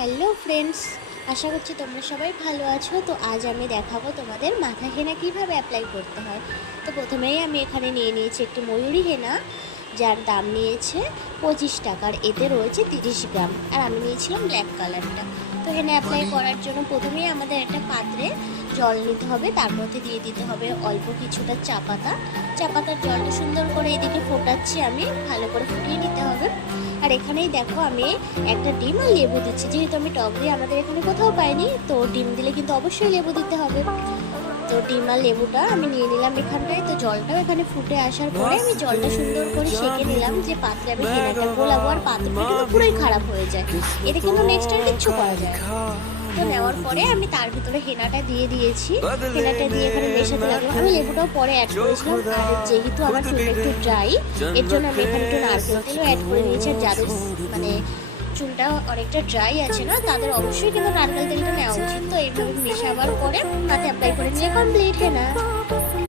Hello friends, আশা করছি তোমরা সবাই ভালো আছো। তো আজ আমি দেখাবো তোমাদের মাথা হেনা কিভাবে অ্যাপ্লাই করতে হয়। তো প্রথমেই আমি এখানে নিয়ে নিয়েছি একটি ময়ূরী হেনা, যার দাম নিয়েছে 25 টাকার। এতে রয়েছে 30 গ্রাম, আর আমি নিয়েছিলাম ব্ল্যাক কালারটা। তো হেনা অ্যাপ্লাই করার জন্য প্রথমেই আমাদের একটা পাত্রে জল নিতে হবে, তার মধ্যে দিয়ে দিতে হবে অল্প কিছুটা চা পাতা। চা পাতার জলটা সুন্দর করে এদিকে ফোটাচ্ছি আমি, ভালো করে ফুটিয়ে নিতে হবে। আর এখানেই দেখো আমি একটা ডিম আর লেবু দিচ্ছি, যেহেতু আমি টক দিয়ে আমাদের এখানে কোথাও পাইনি, তো ডিম দিলে কিন্তু অবশ্যই লেবু দিতে হবে। তো ডিম আর লেবুটা আমি নিয়ে নিলাম এখানটায়। তো জলটাও এখানে ফুটে আসার পরে আমি জলটা সুন্দর করে সেঁকে নিলাম, যে পাত্রে আমি হেনাটা গোলাবো আর পাত্রটা কিন্তু পুরোই খারাপ হয়ে যায়, এটা কিন্তু নেক্সট আর কিচ্ছু করা যায় না। তো নেওয়ার পরে আমি তার ভিতরে হেনাটা দিয়ে দিয়েছি। হেনাটা দিয়ে এখানে মেশাতে লাগলাম। আমি লেবুটাও পরে অ্যাড করেছিলাম, আর যেহেতু আমার চুলটা একটু ড্রাই, এর জন্য আমি এখানে একটু নারকেল তেলও অ্যাড করে নিয়েছি। আর যাদের মানে চুলটা অনেকটা ড্রাই আছে না, তাদের অবশ্যই কিন্তু নারকেল তেলটা নেওয়া উচিত। তো এইভাবে মেশাবার পরে মাথায় অ্যাপ্লাই করে নিয়ে কমপ্লিট হেনা।